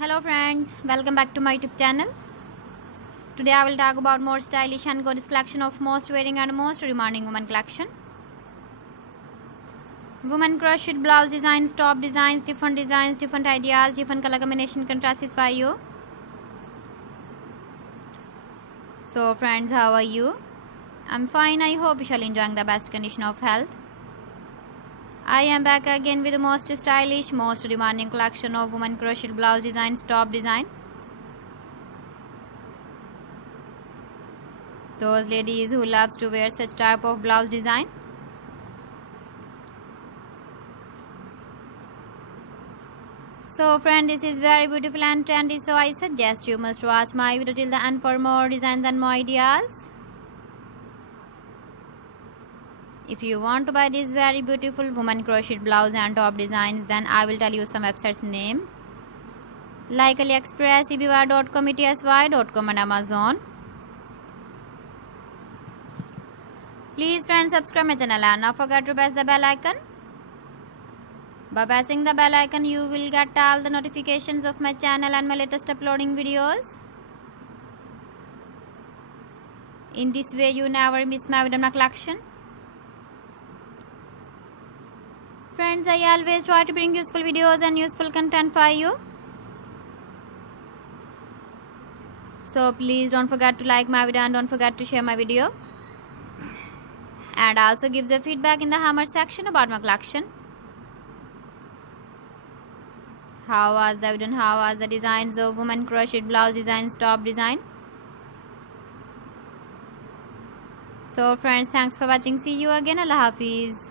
Hello friends, welcome back to my YouTube channel. Today I will talk about more stylish and gorgeous collection of most wearing and most demanding women collection. Women crocheted blouse designs, top designs, different ideas, different color combination contrasts for you. So friends, how are you? I'm fine. I hope you shall enjoying the best condition of health. I am back again with the most stylish, most demanding collection of women crocheted blouse designs, top design. Those ladies who loves to wear such type of blouse design. So friend, this is very beautiful and trendy, so I suggest you must watch my video till the end for more designs and more ideas. If you want to buy this very beautiful woman crocheted blouse and top designs, then I will tell you some websites name like AliExpress, eBay.com, etsy.com and Amazon. Please friends, subscribe my channel and not forget to press the bell icon. By pressing the bell icon, you will get all the notifications of my channel and my latest uploading videos. In this way, you never miss my video collection. Friends, I always try to bring useful videos and useful content for you. So please don't forget to like my video and don't forget to share my video. And also give the feedback in the comment section about my collection. How was the video and how was the designs of women crocheted blouse designs, top design. So friends, thanks for watching. See you again. Allah Hafiz.